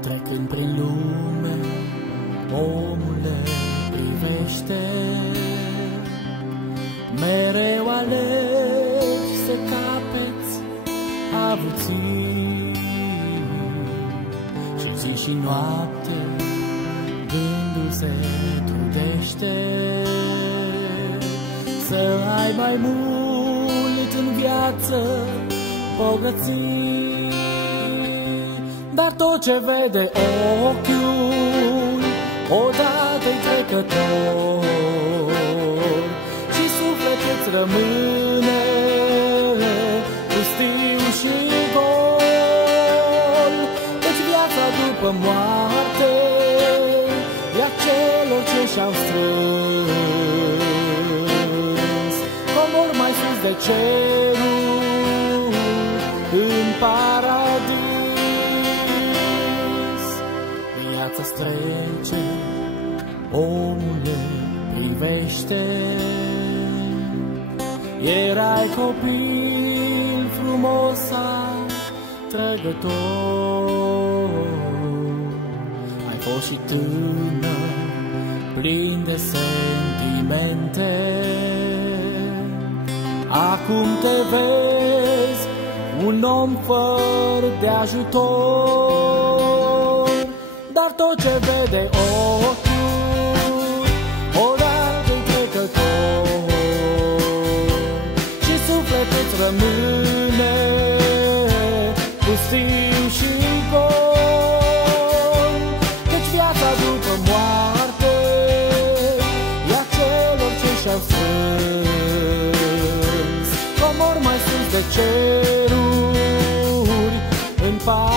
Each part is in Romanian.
Trecând prin lume, omule privește, mereu alegi să capeți avuții, și zi și noapte gândul se trudește să ai mai mult în viață bogății. Dar tot ce vede ochiul odată-i trecător, și sufletul îți rămâne pustiu și gol. Deci viața după moarte e a celor ce și-au strâns comori mai sus de cerul în paradis. Viața-ți trece, omule privește, erai copil frumos, trăgător, ai fost și tânăr, plin de sentimente. Acum te vezi un om fără de ajutor, dar tot ce vede ochiul odată-i trecător, și sufletul îți rămâne pustiu și gol. Căci viața după moarte e a celor ce și-au strâns comori mai sus de ceruri în paradis.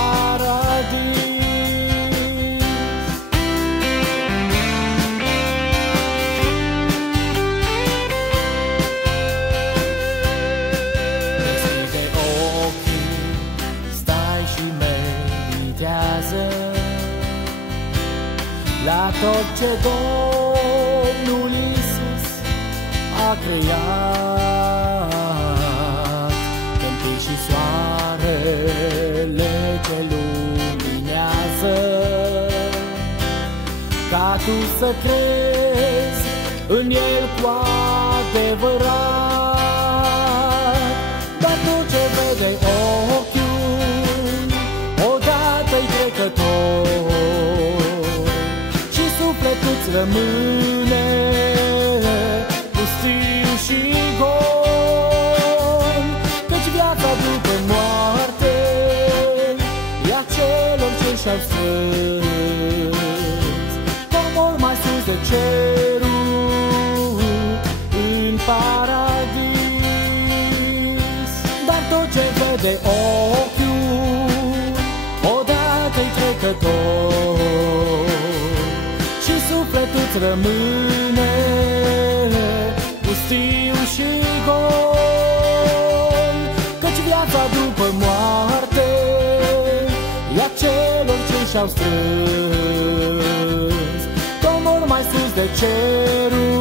La tot ce Domnul Iisus a creat, câmpii și soarele ce luminează, ca tu să crezi în El cu adevărat. Dar tot ce vede ochiul odată-i trecător, sufletul-ți rămâne pustiu și gol. Căci viața după moarte e a celor ce și-au strâns comori mai sus de cerul în paradis. Dar tot ce vede ochiul odată-i trecător, și sufletul-ți rămâne pustiu și gol. Căci viața după moarte e a celor ce și-au strâns comori mai sus de cerul